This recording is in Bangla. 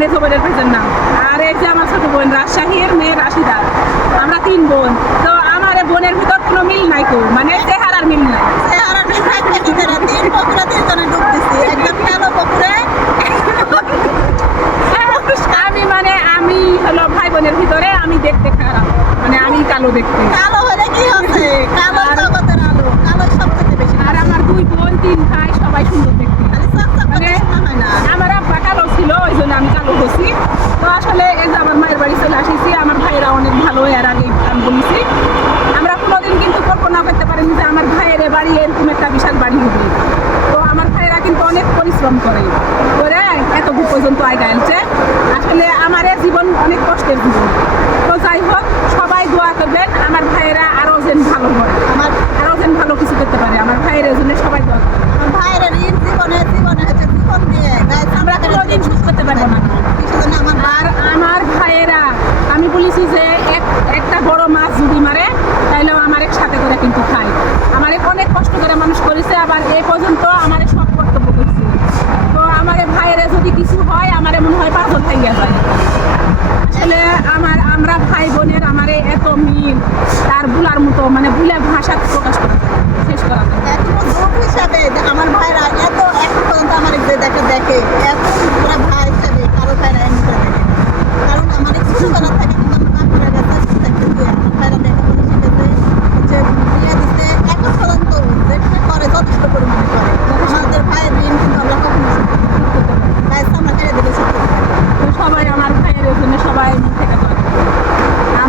মেজো বোনের ভাইজান নাম। আর এই যে আমার ছোট বোন রাজশাহীর মেয়ে রাশিদা, আমরা 3 বোন। তো আমার এই বোনের ভিতর কোনো মিল নাই, তো মানে চেহারার মিল নাই। চেহারা মিল থাকবে কি করে? 3 পুকুরে 3 জনে ডুব দিছি, একদম কালো পুকুরে। আমি হলো ভাই বোনের ভিতরে আমি দেখতে খারাপ, মানে আমি কালো দেখতে। কালো হলে কি হচ্ছে? কালো জগতের আলো, কালো সবচেয়ে বেশি। আর আমার 2 বোন 3 ভাই সবাই সুন্দর দেখতে। আরে চকচক করে মানে শোনা হয় না। আমার আব্বা কালো ছিল, ওই জন্য আমি কালো হয়েছি। তো আসলে এই যে আমার মায়ের বাড়ি চলে আসিছি, আমার ভাইয়েরা অনেক ভালো, এর আগে আমি বলেছি। আমরা কোনোদিন কিন্তু কল্পনা করতে পারিনি যে আমার ভাইয়ের বাড়ি এরকম একটা বিশাল বাড়ি হবে। তো আমার ভাইয়েরা কিন্তু অনেক পরিশ্রম করে এত দূর পর্যন্ত আগাইছে। আসলে আমার এই জীবন অনেক কষ্টের জীবন। তো যাই হোক, সবাই দোয়া করবেন আমার ভাইয়েরা আরো যেন ভালো হয়, আমার আরো যেন ভালো কিছু করতে পারে। আমার ভাইয়ের জন্য সবাই দোয়া করবেন। আমার ভাইয়ের ঋণ জীবনে হচ্ছে জীবন দিয়ে গায়ে আমরা কোনোদিন সুস্থ করতে পারবো না। সেজন্য আমার আর আমার ভাইয়েরা, আমি বলেছি যে একটা বড় মাছ যদি মারে তাইলেও আমার সাথে করে কিন্তু খায়। আমার অনেক কষ্ট করে মানুষ করেছে, আবার এই পর্যন্ত আমার সব কর্তব্য করছে। তো আমার ভাইয়েরা যদি কিছু হয়, আমার মনে হয় পাগল খাইয়া যায়। আসলে আমরা ভাই বোনের আমার এত মিল, তার ভুলার মতো, মানে ভুলে ভাষা প্রকাশ করা যায়, শেষ করা যায়। এখনো গ্রুপ হিসাবে আমার ভাইরা এত এখন পর্যন্ত আমার যে দেখে এত পুরো ভাই হিসাবে কারো ভাইরা এমনি করে দেখে। কারণ আমার ছোটবেলা থেকে